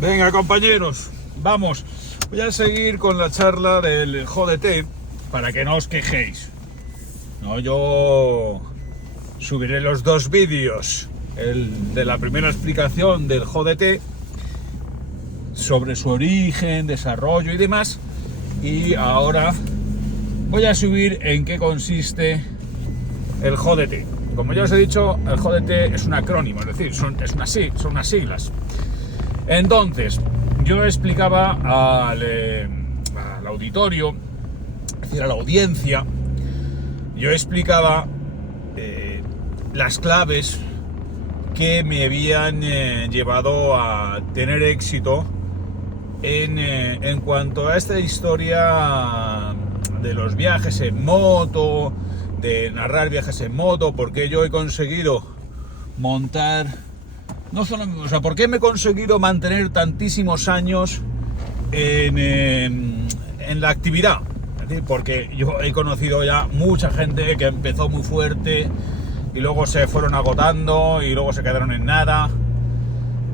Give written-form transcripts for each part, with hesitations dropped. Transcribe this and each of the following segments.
Venga, compañeros, vamos. Voy a seguir con la charla del JDT para que no os quejéis. No, yo subiré los dos vídeos, el de la primera explicación del JDT sobre su origen, desarrollo y demás, y ahora voy a subir en qué consiste el JDT. Como ya os he dicho, el JDT es un acrónimo, es decir, son unas siglas. Entonces, yo explicaba al auditorio, es decir, a la audiencia, yo explicaba las claves que me habían llevado a tener éxito en cuanto a esta historia de los viajes en moto, de narrar viajes en moto, porque yo he conseguido montar... No solo, o sea, ¿por qué me he conseguido mantener tantísimos años en la actividad? Es decir, porque yo he conocido ya mucha gente que empezó muy fuerte y luego se fueron agotando y luego se quedaron en nada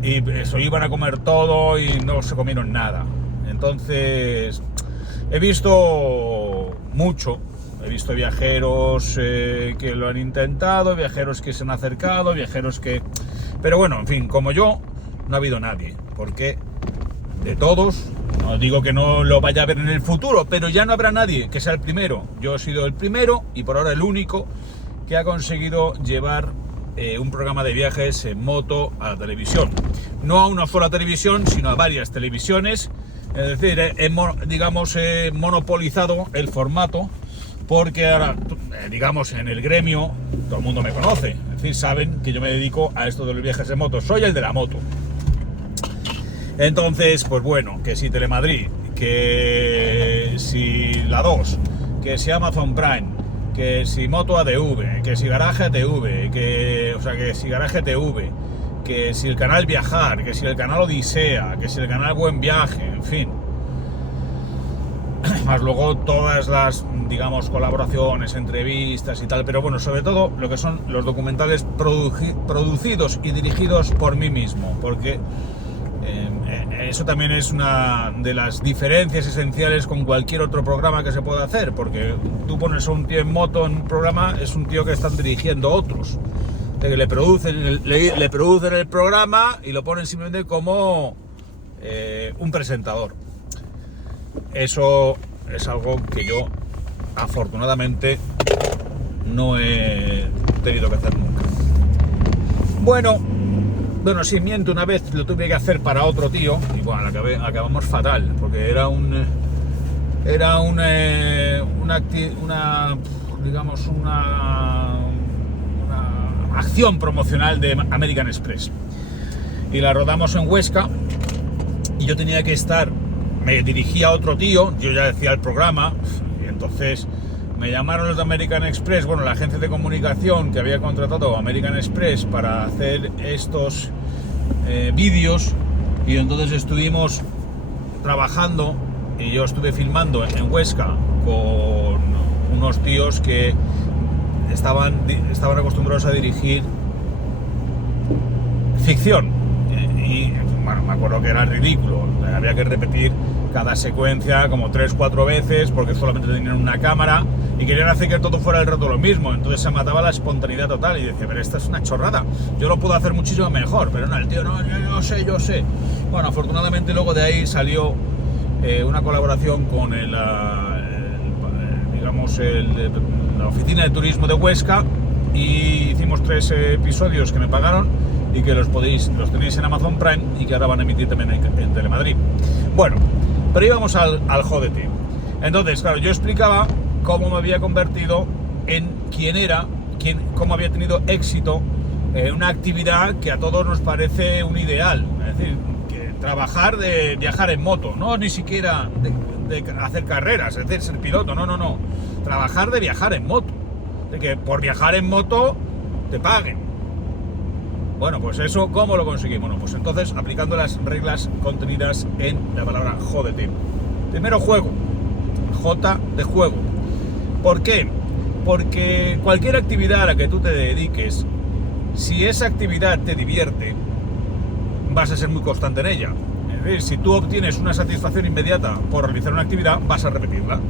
y eso, iban a comer todo y no se comieron nada. Entonces, he visto mucho. He visto viajeros que lo han intentado, viajeros que se han acercado, viajeros que... Pero bueno, en fin, como yo, no ha habido nadie, porque de todos, no digo que no lo vaya a ver en el futuro, pero ya no habrá nadie que sea el primero. Yo he sido el primero y por ahora el único que ha conseguido llevar un programa de viajes en moto a la televisión. No a una sola televisión, sino a varias televisiones. Es decir, he monopolizado el formato, porque ahora, digamos, en el gremio todo el mundo me conoce, es decir, saben que yo me dedico a esto de los viajes en moto, soy el de la moto. Entonces, pues bueno, que si Telemadrid, que si la 2, que si Amazon Prime, que si Moto ADV, que si Garaje ATV, que si Garaje TV, que si el canal Viajar, que si el canal Odisea, que si el canal Buen Viaje, en fin. Más luego todas las, digamos, colaboraciones, entrevistas y tal, pero bueno, sobre todo lo que son los documentales producidos y dirigidos por mí mismo, porque eso también es una de las diferencias esenciales con cualquier otro programa que se pueda hacer, porque tú pones a un tío en moto en un programa, es un tío que están dirigiendo otros, que le producen el programa y lo ponen simplemente como un presentador. Eso es algo que yo, afortunadamente, no he tenido que hacer nunca. Bueno, sí, miento, una vez lo tuve que hacer para otro tío y bueno, acabamos fatal, porque era una acción promocional de American Express y la rodamos en Huesca y yo tenía que estar... Me dirigía a otro tío, yo ya decía el programa, y entonces me llamaron los de American Express, bueno, la agencia de comunicación que había contratado a American Express para hacer estos vídeos, y entonces estuvimos trabajando y yo estuve filmando en Huesca con unos tíos que estaban acostumbrados a dirigir ficción y bueno, me acuerdo que era ridículo, había que repetir cada secuencia como 3-4 veces porque solamente tenían una cámara y querían hacer que todo fuera el rato lo mismo, entonces se mataba la espontaneidad total y decía, pero esta es una chorrada, yo lo puedo hacer muchísimo mejor, pero no, el tío, no, yo sé. Bueno, afortunadamente luego de ahí salió una colaboración con la oficina de turismo de Huesca y hicimos 3 episodios que me pagaron y que los tenéis en Amazon Prime y que ahora van a emitir también en Telemadrid. Bueno, pero íbamos al JDT. Entonces, claro, yo explicaba cómo me había convertido en cómo había tenido éxito en una actividad que a todos nos parece un ideal. Es decir, que trabajar de viajar en moto, no ni siquiera de hacer carreras, es decir, ser piloto, no. Trabajar de viajar en moto. De que por viajar en moto te paguen. Bueno, pues eso, ¿cómo lo conseguimos? Bueno, pues entonces aplicando las reglas contenidas en la palabra JDT. Primero, juego. J de juego. ¿Por qué? Porque cualquier actividad a la que tú te dediques, si esa actividad te divierte, vas a ser muy constante en ella. Es decir, si tú obtienes una satisfacción inmediata por realizar una actividad, vas a repetirla.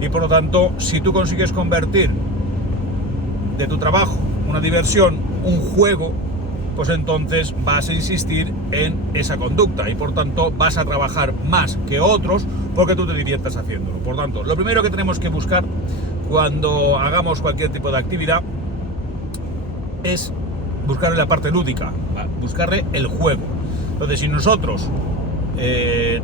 Y por lo tanto, si tú consigues convertir de tu trabajo una diversión, un juego, pues entonces vas a insistir en esa conducta y por tanto vas a trabajar más que otros porque tú te diviertas haciéndolo. Por tanto, lo primero que tenemos que buscar cuando hagamos cualquier tipo de actividad es buscarle la parte lúdica, buscarle el juego. Entonces, si nosotros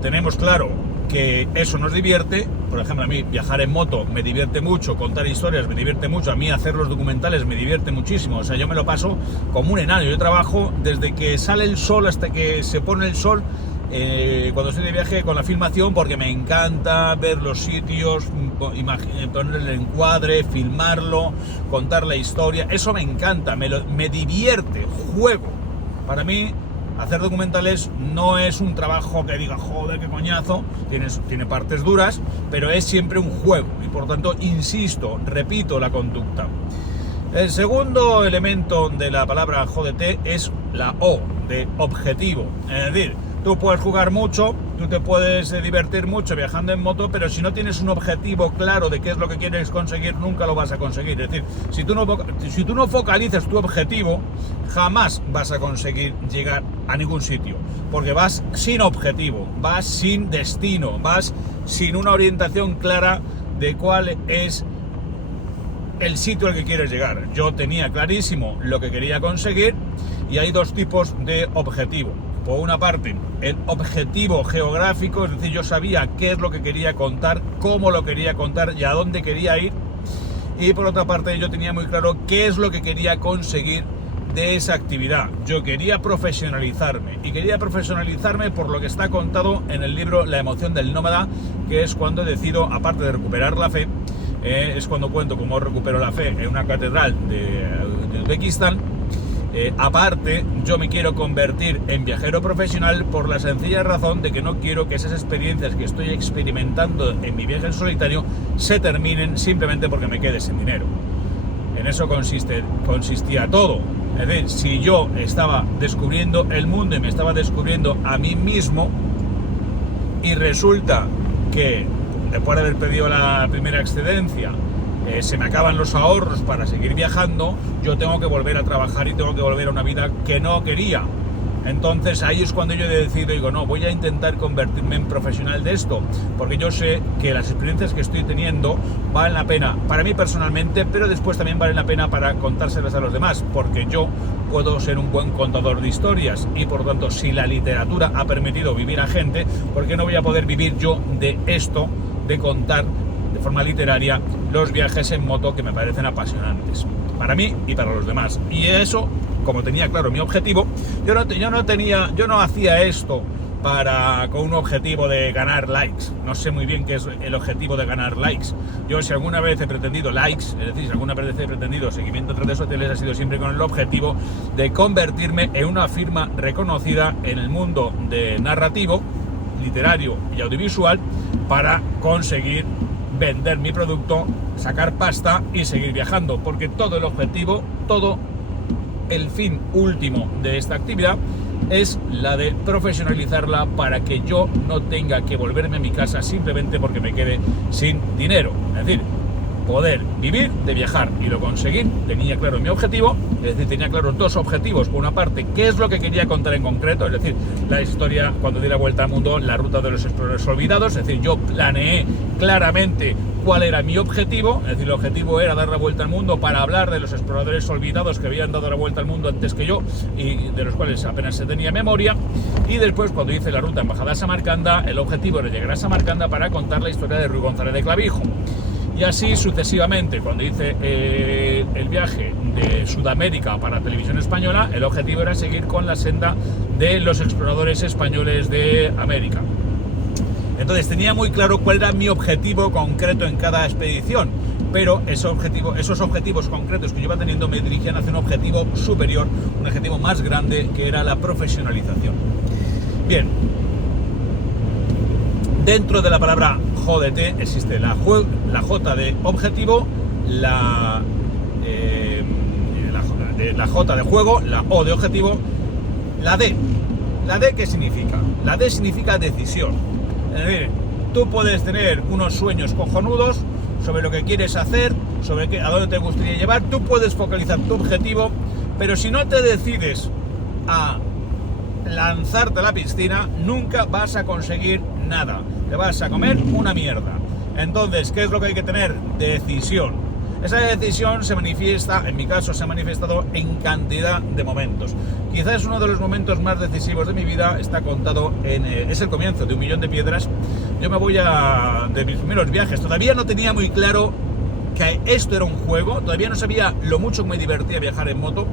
tenemos claro que eso nos divierte, por ejemplo, a mí viajar en moto me divierte mucho, contar historias me divierte mucho, a mí hacer los documentales me divierte muchísimo, o sea, yo me lo paso como un enano. Yo trabajo desde que sale el sol hasta que se pone el sol, cuando estoy de viaje con la filmación, porque me encanta ver los sitios, ponerle el encuadre, filmarlo, contar la historia, eso me encanta, me divierte, juego. Para mí hacer documentales no es un trabajo que diga, joder, qué coñazo, tiene partes duras, pero es siempre un juego y por tanto insisto, repito la conducta. El segundo elemento de la palabra jódete es la O, de objetivo. Es decir, tú puedes jugar mucho, tú te puedes divertir mucho viajando en moto, pero si no tienes un objetivo claro de qué es lo que quieres conseguir, nunca lo vas a conseguir. Es decir, si tú no focalizas tu objetivo, jamás vas a conseguir llegar a ningún sitio, porque vas sin objetivo, vas sin destino, vas sin una orientación clara de cuál es el sitio al que quieres llegar. Yo tenía clarísimo lo que quería conseguir y hay dos tipos de objetivo. Por una parte, el objetivo geográfico, es decir, yo sabía qué es lo que quería contar, cómo lo quería contar y a dónde quería ir. Y por otra parte, yo tenía muy claro qué es lo que quería conseguir de esa actividad. Yo quería profesionalizarme y quería profesionalizarme por lo que está contado en el libro La emoción del nómada, que es cuando decido, aparte de recuperar la fe, es cuando cuento cómo recupero la fe en una catedral de Uzbekistán. Aparte, yo me quiero convertir en viajero profesional por la sencilla razón de que no quiero que esas experiencias que estoy experimentando en mi viaje en solitario se terminen simplemente porque me quede sin dinero. En eso consistía todo. Es decir, si yo estaba descubriendo el mundo y me estaba descubriendo a mí mismo y resulta que después de haber pedido la primera excedencia se me acaban los ahorros para seguir viajando, yo tengo que volver a trabajar y tengo que volver a una vida que no quería. Entonces ahí es cuando yo he decidido, digo, no, voy a intentar convertirme en profesional de esto, porque yo sé que las experiencias que estoy teniendo valen la pena para mí personalmente, pero después también valen la pena para contárselas a los demás, porque yo puedo ser un buen contador de historias y por lo tanto, si la literatura ha permitido vivir a gente, ¿por qué no voy a poder vivir yo de esto, de contar de forma literaria los viajes en moto que me parecen apasionantes para mí y para los demás? Y eso, como tenía claro mi objetivo, yo no hacía esto con un objetivo de ganar likes. No sé muy bien qué es el objetivo de ganar likes. Yo, si alguna vez he pretendido likes, es decir, si alguna vez he pretendido seguimiento en redes sociales, ha sido siempre con el objetivo de convertirme en una firma reconocida en el mundo de narrativo, literario y audiovisual para conseguir vender mi producto, sacar pasta y seguir viajando, porque todo el objetivo, todo el fin último de esta actividad es la de profesionalizarla para que yo no tenga que volverme a mi casa simplemente porque me quede sin dinero. Es decir, poder vivir de viajar, y lo conseguí. Tenía claro mi objetivo, es decir, tenía claro dos objetivos. Por una parte, qué es lo que quería contar en concreto, es decir, la historia cuando di la vuelta al mundo, la ruta de los exploradores olvidados. Es decir, yo planeé claramente cuál era mi objetivo, es decir, el objetivo era dar la vuelta al mundo para hablar de los exploradores olvidados que habían dado la vuelta al mundo antes que yo y de los cuales apenas se tenía memoria. Y después, cuando hice la ruta embajada a Samarcanda, el objetivo era llegar a Samarcanda para contar la historia de Ruy González de Clavijo. Y así sucesivamente. Cuando hice el viaje de Sudamérica para Televisión Española, el objetivo era seguir con la senda de los exploradores españoles de América. Entonces tenía muy claro cuál era mi objetivo concreto en cada expedición, pero esos objetivos concretos que yo iba teniendo me dirigían hacia un objetivo superior, un objetivo más grande, que era la profesionalización. Bien, dentro de la palabra jódete existe la J de objetivo, la J de juego, la O de objetivo, la D ¿La D qué significa? La D significa decisión. Es decir, tú puedes tener unos sueños cojonudos sobre lo que quieres hacer, sobre a dónde te gustaría llevar, tú puedes focalizar tu objetivo, pero si no te decides a lanzarte a la piscina, nunca vas a conseguir nada. Te vas a comer una mierda. Entonces, ¿qué es lo que hay que tener? Decisión. Esa decisión se manifiesta, en mi caso se ha manifestado en cantidad de momentos. Quizás uno de los momentos más decisivos de mi vida está contado es el comienzo de 1.000.000 de piedras. Yo me voy de mis primeros viajes. Todavía no tenía muy claro que esto era un juego. Todavía no sabía lo mucho que me divertía viajar en moto.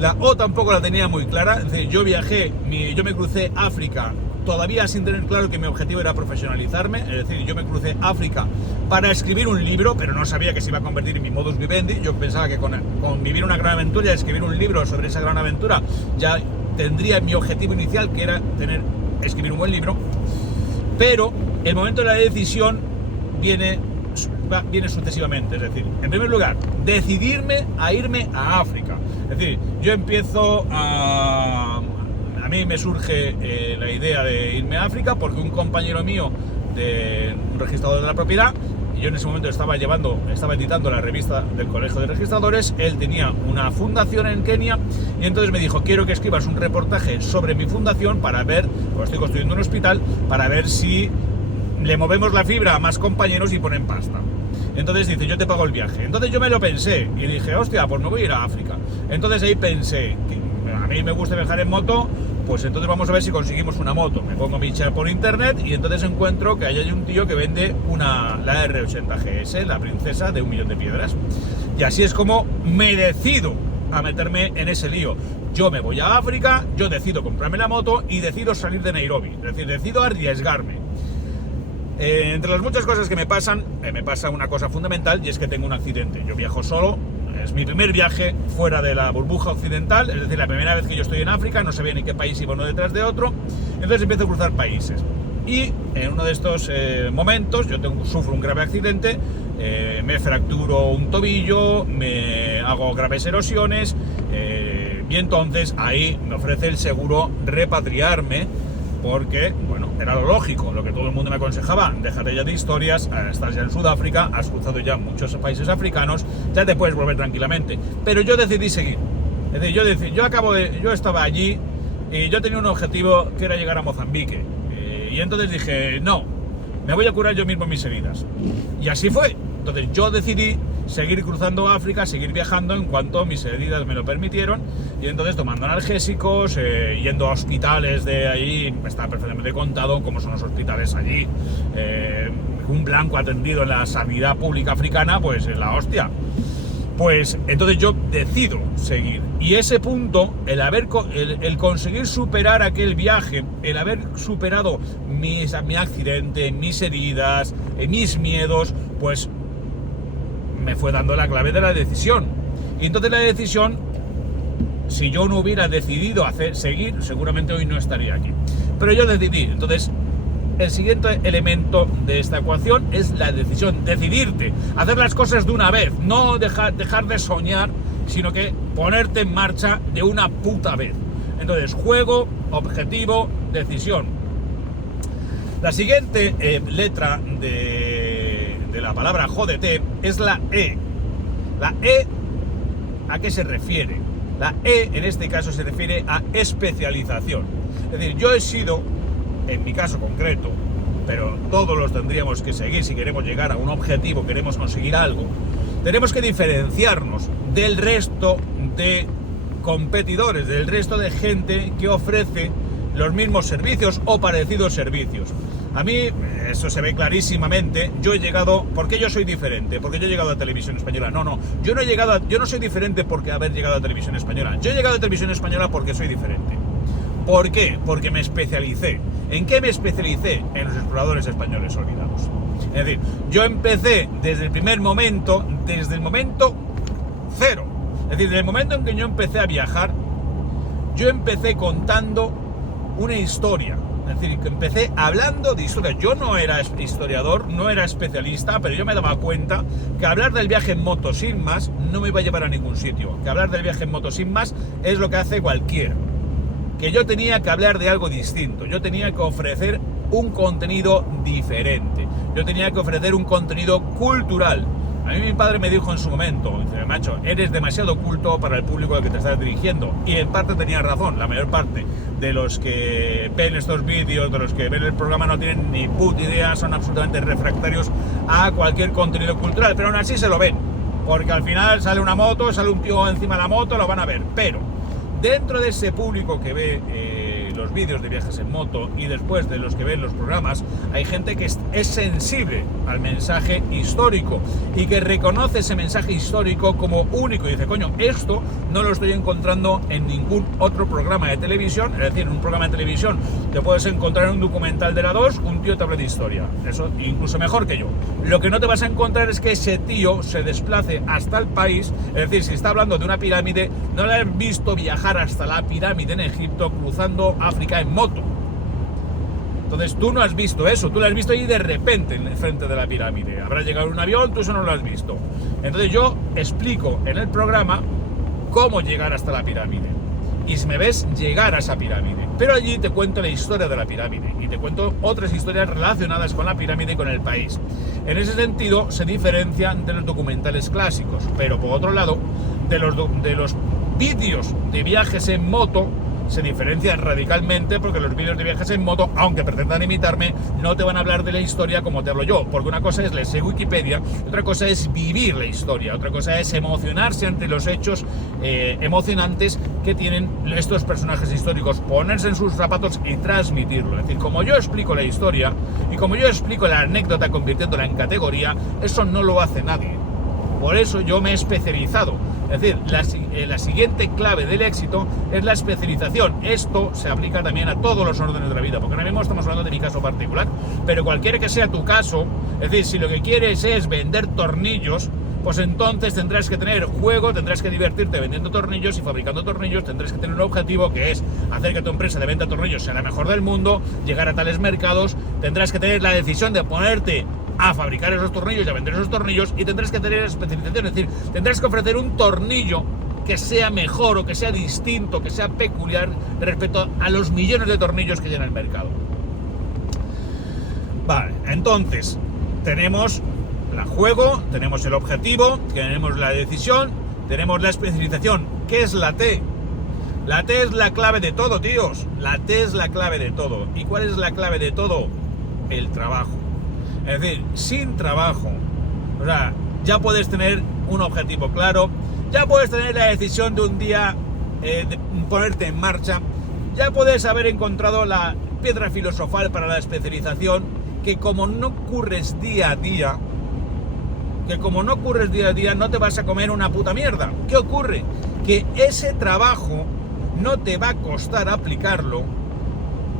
La O tampoco la tenía muy clara. Es decir, yo me crucé África todavía sin tener claro que mi objetivo era profesionalizarme. Es decir, yo me crucé África para escribir un libro, pero no sabía que se iba a convertir en mi modus vivendi. Yo pensaba que con vivir una gran aventura y escribir un libro sobre esa gran aventura ya tendría mi objetivo inicial, que era escribir un buen libro. Pero el momento de la decisión viene sucesivamente. Es decir, en primer lugar, decidirme a irme a África. Es decir, yo empiezo a mí me surge la idea de irme a África porque un compañero mío, un registrador de la propiedad, y yo en ese momento estaba editando la revista del Colegio de Registradores, él tenía una fundación en Kenia, y entonces me dijo: quiero que escribas un reportaje sobre mi fundación para ver, porque estoy construyendo un hospital, para ver si le movemos la fibra a más compañeros y ponen pasta. Entonces dice: yo te pago el viaje. Entonces yo me lo pensé y dije: hostia, pues me voy a ir a África. Entonces ahí pensé, que a mí me gusta viajar en moto, pues entonces vamos a ver si conseguimos una moto. Me pongo a bichar por internet y entonces encuentro que hay un tío que vende la R80 GS, la princesa de 1.000.000 de piedras. Y así es como me decido a meterme en ese lío. Yo me voy a África, yo decido comprarme la moto y decido salir de Nairobi. Es decir, decido arriesgarme. Entre las muchas cosas que me pasan, me pasa una cosa fundamental, y es que tengo un accidente. Yo viajo solo. Es mi primer viaje fuera de la burbuja occidental, es decir, la primera vez que yo estoy en África, no sabía ni qué país iba uno detrás de otro, entonces empiezo a cruzar países. Y en uno de estos momentos yo sufro un grave accidente, me fracturo un tobillo, me hago graves erosiones, y entonces ahí me ofrece el seguro repatriarme, porque, bueno, era lo lógico, lo que todo el mundo me aconsejaba: déjate ya de historias, estás ya en Sudáfrica, has cruzado ya muchos países africanos, ya te puedes volver tranquilamente. Pero yo decidí seguir. Es decir, yo estaba allí y yo tenía un objetivo que era llegar a Mozambique. Y entonces dije: no, me voy a curar yo mismo mis heridas. Y así fue. Entonces yo decidí seguir cruzando África, seguir viajando en cuanto mis heridas me lo permitieron, y entonces tomando analgésicos, yendo a hospitales de ahí. Está perfectamente contado cómo son los hospitales allí. Un blanco atendido en la sanidad pública africana, pues es la hostia. Pues entonces yo decido seguir, y ese punto, el conseguir superar aquel viaje, el haber superado mi accidente, mis heridas, mis miedos, pues me fue dando la clave de la decisión. Y entonces la decisión, si yo no hubiera decidido seguir, seguramente hoy no estaría aquí. Pero yo decidí. Entonces, el siguiente elemento de esta ecuación es la decisión. Decidirte, hacer las cosas de una vez, no dejar de soñar, sino que ponerte en marcha de una puta vez. Entonces, juego, objetivo, decisión. La siguiente letra de la palabra jódete es la E. La E, ¿a qué se refiere? La E en este caso se refiere a especialización. Es decir, yo he sido, en mi caso concreto, pero todos los tendríamos que seguir si queremos llegar a un objetivo, queremos conseguir algo, tenemos que diferenciarnos del resto de competidores, del resto de gente que ofrece los mismos servicios o parecidos servicios. A mí eso se ve clarísimamente. Yo he llegado, ¿por qué yo soy diferente? Porque yo he llegado a Televisión Española. No, yo no soy diferente porque haber llegado a Televisión Española. Yo he llegado a Televisión Española porque soy diferente. ¿Por qué? Porque me especialicé. ¿En qué me especialicé? En los exploradores españoles olvidados. Es decir, yo empecé desde el momento cero. Es decir, desde el momento en que yo empecé a viajar, yo empecé contando una historia. Es decir, que empecé hablando de historia. Yo no era historiador, no era especialista, pero yo me daba cuenta que hablar del viaje en moto sin más no me iba a llevar a ningún sitio. Que hablar del viaje en moto sin más es lo que hace cualquiera. que yo tenía que hablar de algo distinto, yo tenía que ofrecer un contenido diferente, yo tenía que ofrecer un contenido cultural. A mí mi padre me dijo en su momento, dice, macho, eres demasiado culto para el público al que te estás dirigiendo. Y en parte tenía razón, la mayor parte de los que ven estos vídeos, de los que ven el programa no tienen ni puta idea, son absolutamente refractarios a cualquier contenido cultural, pero aún así se lo ven, porque al final sale una moto, sale un tío encima de la moto, lo van a ver. Pero dentro de ese público que ve los vídeos de viajes en moto y después de los que ven los programas, hay gente que es sensible al mensaje histórico y que reconoce ese mensaje histórico como único y dice, coño, esto no lo estoy encontrando en ningún otro programa de televisión. Es decir, en un programa de televisión te puedes encontrar en un documental de la 2, un tío te habla de historia, eso incluso mejor que yo. Lo que no te vas a encontrar es que ese tío se desplace hasta el país, es decir, si está hablando de una pirámide, no le has visto viajar hasta la pirámide en Egipto cruzando África en moto. Entonces tú no has visto eso, tú lo has visto ahí de repente en el frente de la pirámide. Habrá llegado un avión, tú eso no lo has visto. Entonces yo explico en el programa cómo llegar hasta la pirámide. Y si me ves llegar a esa pirámide. Pero allí te cuento la historia de la pirámide y te cuento otras historias relacionadas con la pirámide y con el país. En ese sentido se diferencian de los documentales clásicos, pero por otro lado, de los vídeos de viajes en moto se diferencian radicalmente, porque los vídeos de viajes en moto, aunque pretendan imitarme, no te van a hablar de la historia como te hablo yo, porque una cosa es leer Wikipedia, otra cosa es vivir la historia, otra cosa es emocionarse ante los hechos emocionantes que tienen estos personajes históricos, ponerse en sus zapatos y transmitirlo. Es decir, como yo explico la historia y como yo explico la anécdota convirtiéndola en categoría, eso no lo hace nadie. Por eso yo me he especializado. Es decir, la siguiente clave del éxito es la especialización. Esto se aplica también a todos los órdenes de la vida, porque ahora mismo estamos hablando de mi caso particular, pero cualquiera que sea tu caso, es decir, si lo que quieres es vender tornillos, pues entonces tendrás que tener juego, tendrás que divertirte vendiendo tornillos y fabricando tornillos, tendrás que tener un objetivo que es hacer que tu empresa de venta de tornillos sea la mejor del mundo, llegar a tales mercados, tendrás que tener la decisión de ponerte a fabricar esos tornillos y a vender esos tornillos, y tendrás que tener especialización, es decir, tendrás que ofrecer un tornillo que sea mejor o que sea distinto, que sea peculiar respecto a los millones de tornillos que hay en el mercado. Vale, entonces tenemos el juego, tenemos el objetivo, tenemos la decisión, tenemos la especialización. ¿Qué es la T? La T es la clave de todo, tíos. La T es la clave de todo. ¿Y cuál es la clave de todo? El trabajo. Es decir, sin trabajo, o sea, ya puedes tener un objetivo claro, ya puedes tener la decisión de un día de ponerte en marcha, ya puedes haber encontrado la piedra filosofal para la especialización, que como no curres día a día, no te vas a comer una puta mierda. ¿Qué ocurre? Que ese trabajo no te va a costar aplicarlo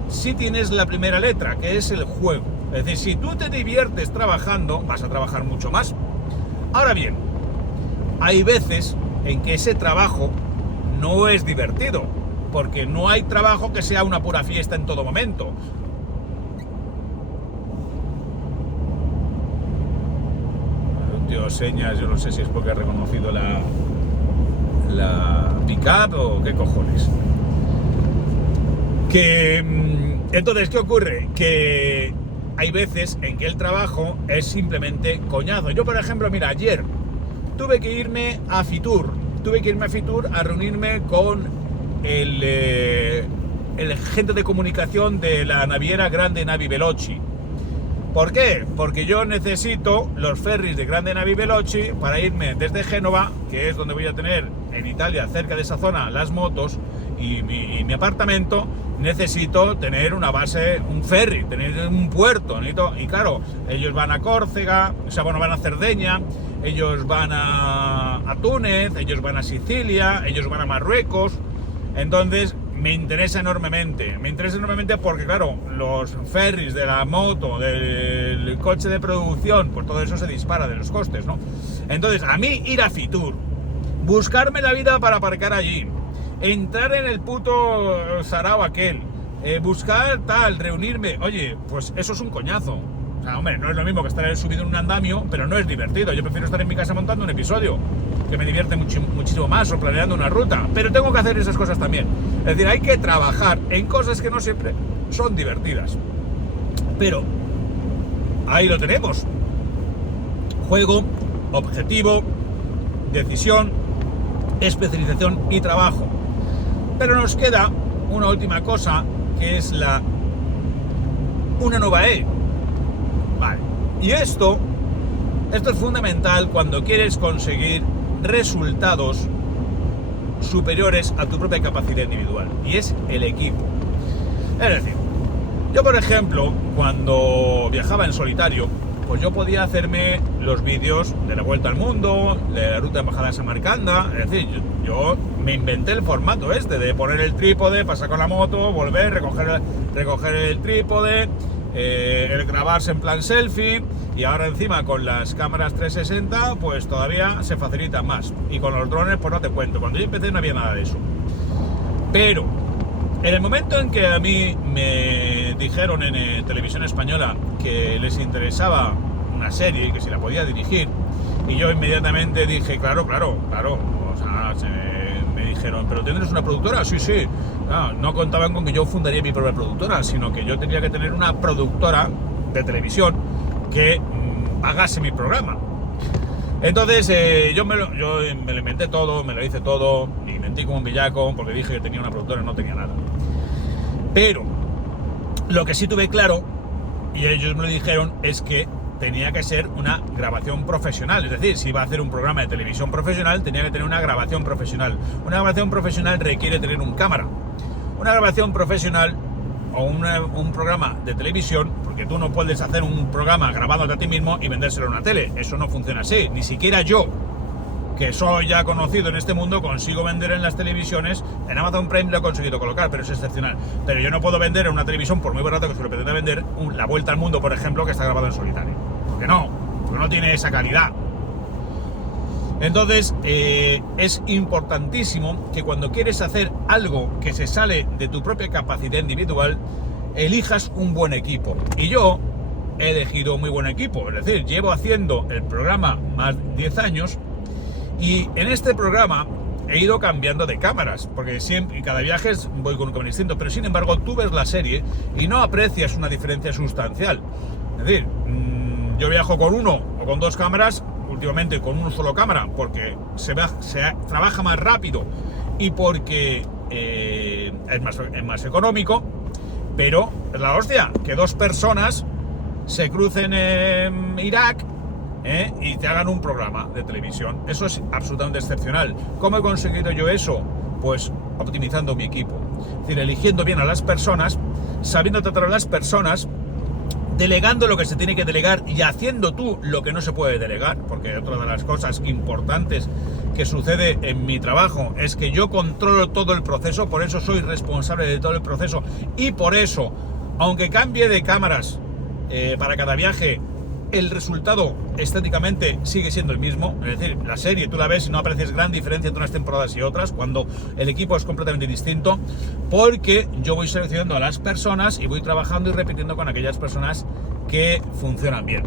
si tienes la primera letra, que es el juego. Es decir, si tú te diviertes trabajando, vas a trabajar mucho más. Ahora bien, hay veces en que ese trabajo no es divertido, porque no hay trabajo que sea una pura fiesta en todo momento. Un tío señas, yo no sé si es porque ha reconocido la pick-up o qué cojones. Entonces, ¿qué ocurre? Que hay veces en que el trabajo es simplemente coñazo. Yo, por ejemplo, mira, ayer tuve que irme a Fitur a reunirme con el gente de comunicación de la naviera Grande Navi Veloci. ¿Por qué? Porque yo necesito los ferries de Grande Navi Veloci para irme desde Génova, que es donde voy a tener en Italia, cerca de esa zona, las motos y mi apartamento. Necesito tener una base, un ferry, tener un puerto, y claro, ellos van a Córcega, van a Cerdeña, ellos van a Túnez, ellos van a Sicilia, ellos van a Marruecos. Entonces me interesa enormemente porque claro, los ferries de la moto, del coche de producción, pues todo eso se dispara de los costes, ¿no? Entonces, a mí ir a Fitur, buscarme la vida para aparcar allí, entrar en el puto sarao aquel, buscar tal, reunirme, oye, pues eso es un coñazo. O sea, hombre, no es lo mismo que estar subido en un andamio, pero no es divertido. Yo prefiero estar en mi casa montando un episodio, que me divierte muchísimo más, o planeando una ruta. Pero tengo que hacer esas cosas también. Es decir, hay que trabajar en cosas que no siempre son divertidas. Pero ahí lo tenemos. Juego, objetivo, decisión, especialización y trabajo. Pero nos queda una última cosa, que es una nueva E. Vale. Y esto es fundamental cuando quieres conseguir resultados superiores a tu propia capacidad individual, y es el equipo. Es decir, yo por ejemplo, cuando viajaba en solitario, pues yo podía hacerme los vídeos de la vuelta al mundo, de la ruta de embajada de Samarcanda. Es decir, yo me inventé el formato de poner el trípode, pasar con la moto, volver, recoger el trípode, el grabarse en plan selfie, y ahora encima con las cámaras 360 pues todavía se facilita más, y con los drones pues no te cuento. Cuando yo empecé no había nada de eso, pero en el momento en que a mí me dijeron en Televisión Española que les interesaba una serie y que si la podía dirigir, y yo inmediatamente dije, claro, o sea, me dijeron, ¿pero tendrás una productora? Sí. No contaban con que yo fundaría mi propia productora, sino que yo tenía que tener una productora de televisión que pagase mi programa. Entonces yo me lo inventé todo, me lo hice todo, y mentí como un bellaco porque dije que tenía una productora y no tenía nada. Pero lo que sí tuve claro, y ellos me lo dijeron, es que tenía que ser una grabación profesional. Es decir, si iba a hacer un programa de televisión profesional, tenía que tener una grabación profesional. Una grabación profesional requiere tener un cámara. Una grabación profesional o un programa de televisión, porque tú no puedes hacer un programa grabado a ti mismo y vendérselo a una tele. Eso no funciona así. Ni siquiera yo, que soy ya conocido en este mundo, consigo vender en las televisiones. En Amazon Prime lo he conseguido colocar, pero es excepcional. Pero yo no puedo vender en una televisión, por muy barato que se lo pretenda vender, la vuelta al mundo, por ejemplo, que está grabado en solitario. Porque no tiene esa calidad. Entonces, es importantísimo que cuando quieres hacer algo que se sale de tu propia capacidad individual, elijas un buen equipo. Y yo he elegido muy buen equipo. Es decir, llevo haciendo el programa más de 10 años, y en este programa he ido cambiando de cámaras, porque siempre, cada viaje voy con un cámara distinto, pero sin embargo tú ves la serie y no aprecias una diferencia sustancial. Es decir, yo viajo con uno o con dos cámaras, últimamente con una sola cámara, porque se trabaja más rápido y porque es más económico, pero es la hostia que dos personas se crucen en Irak y te hagan un programa de televisión. Eso es absolutamente excepcional. ¿Cómo he conseguido yo eso? Pues optimizando mi equipo. Es decir, eligiendo bien a las personas, sabiendo tratar a las personas, delegando lo que se tiene que delegar y haciendo tú lo que no se puede delegar, porque otra de las cosas importantes que sucede en mi trabajo es que yo controlo todo el proceso, por eso soy responsable de todo el proceso, y por eso, aunque cambie de cámaras para cada viaje, el resultado estéticamente sigue siendo el mismo. Es decir, la serie tú la ves y no aprecias gran diferencia entre unas temporadas y otras, cuando el equipo es completamente distinto, porque yo voy seleccionando a las personas y voy trabajando y repitiendo con aquellas personas que funcionan bien.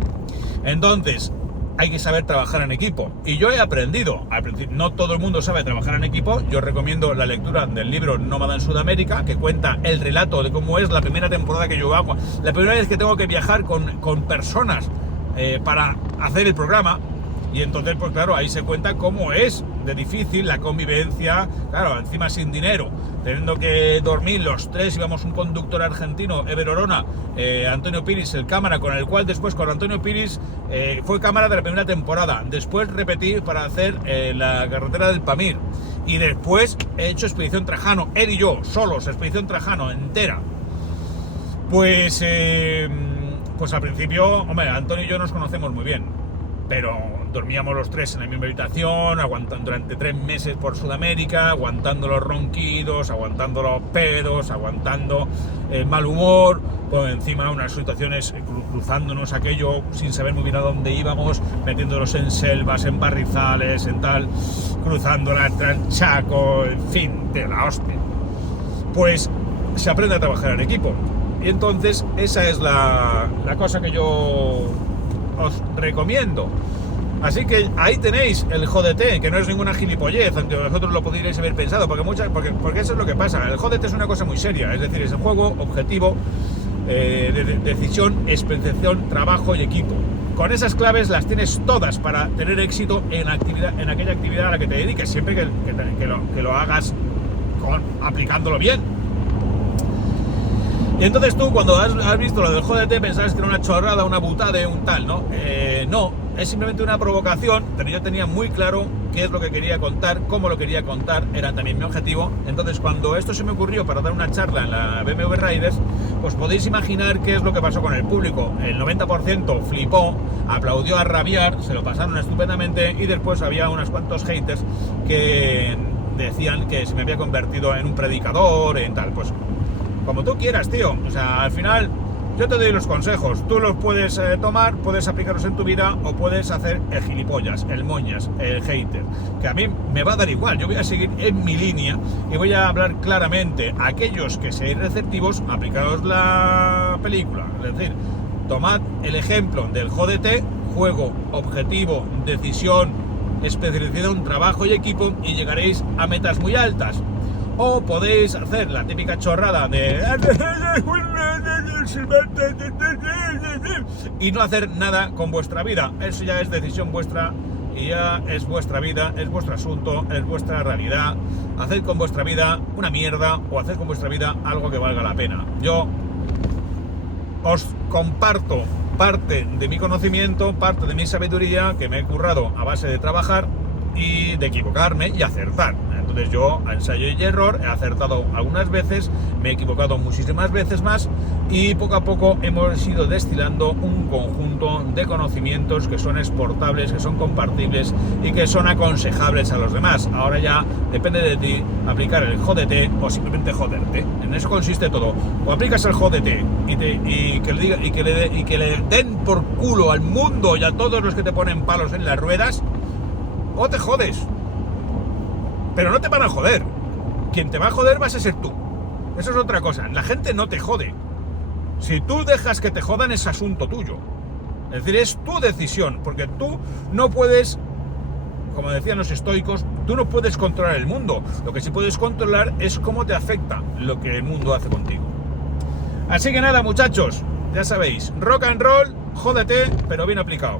Entonces, hay que saber trabajar en equipo, y yo he aprendido. Al principio, no todo el mundo sabe trabajar en equipo. Yo recomiendo la lectura del libro Nómada en Sudamérica, que cuenta el relato de cómo es la primera temporada que yo hago, la primera vez que tengo que viajar con personas para hacer el programa. Y entonces, pues claro, ahí se cuenta cómo es de difícil la convivencia, claro, encima sin dinero, teniendo que dormir los tres. Íbamos un conductor argentino, Ever Orona, Antonio Piris, el cámara, con el cual después con Antonio Piris fue cámara de la primera temporada. Después repetí para hacer la carretera del Pamir, y después he hecho Expedición Trajano, él y yo, solos, Expedición Trajano entera. Pues al principio, hombre, Antonio y yo nos conocemos muy bien, pero dormíamos los tres en la misma habitación, aguantando durante 3 meses por Sudamérica, aguantando los ronquidos, aguantando los pedos, aguantando el mal humor, por encima de unas situaciones, cruzándonos aquello sin saber muy bien a dónde íbamos, metiéndonos en selvas, en barrizales, en tal, cruzando la Tranchaco, en fin, de la hostia. Pues se aprende a trabajar en equipo. Y entonces esa es la cosa que yo os recomiendo. Así que ahí tenéis el JDT, que no es ninguna gilipollez, aunque vosotros lo podríais haber pensado, porque eso es lo que pasa. El JDT es una cosa muy seria, es decir, es el juego, objetivo, decisión, especialización, trabajo y equipo. Con esas claves las tienes todas para tener éxito en aquella actividad a la que te dediques, siempre que lo hagas aplicándolo bien. Y entonces tú, cuando has visto lo del JDT, pensabas que era una chorrada, una butada, un tal, ¿no? No, es simplemente una provocación, pero yo tenía muy claro qué es lo que quería contar, cómo lo quería contar, era también mi objetivo. Entonces, cuando esto se me ocurrió para dar una charla en la BMW Riders, pues podéis imaginar qué es lo que pasó con el público. El 90% flipó, aplaudió a rabiar, se lo pasaron estupendamente, y después había unos cuantos haters que decían que se me había convertido en un predicador, en tal, pues como tú quieras, tío. O sea, al final yo te doy los consejos, tú los puedes tomar, puedes aplicarlos en tu vida, o puedes hacer el gilipollas, el moñas, el hater, que a mí me va a dar igual. Yo voy a seguir en mi línea y voy a hablar claramente a aquellos que seáis receptivos, aplicaros la película, es decir, tomad el ejemplo del JDT, juego, objetivo, decisión, especialización, trabajo y equipo, y llegaréis a metas muy altas. O podéis hacer la típica chorrada de y no hacer nada con vuestra vida. Eso ya es decisión vuestra y ya es vuestra vida, es vuestro asunto, es vuestra realidad. Haced con vuestra vida una mierda o haced con vuestra vida algo que valga la pena. Yo os comparto parte de mi conocimiento, parte de mi sabiduría que me he currado a base de trabajar y de equivocarme y acertar. Entonces yo, a ensayo y error, he acertado algunas veces, me he equivocado muchísimas veces más, y poco a poco hemos ido destilando un conjunto de conocimientos que son exportables, que son compartibles y que son aconsejables a los demás. Ahora ya depende de ti aplicar el JDT o simplemente joderte. En eso consiste todo. O aplicas el JDT y que le den por culo al mundo y a todos los que te ponen palos en las ruedas, o te jodes. Pero no te van a joder. Quien te va a joder vas a ser tú. Eso es otra cosa. La gente no te jode. Si tú dejas que te jodan, es asunto tuyo. Es decir, es tu decisión. Porque tú no puedes, como decían los estoicos, tú no puedes controlar el mundo. Lo que sí puedes controlar es cómo te afecta lo que el mundo hace contigo. Así que nada, muchachos, ya sabéis, rock and roll, jódete, pero bien aplicado.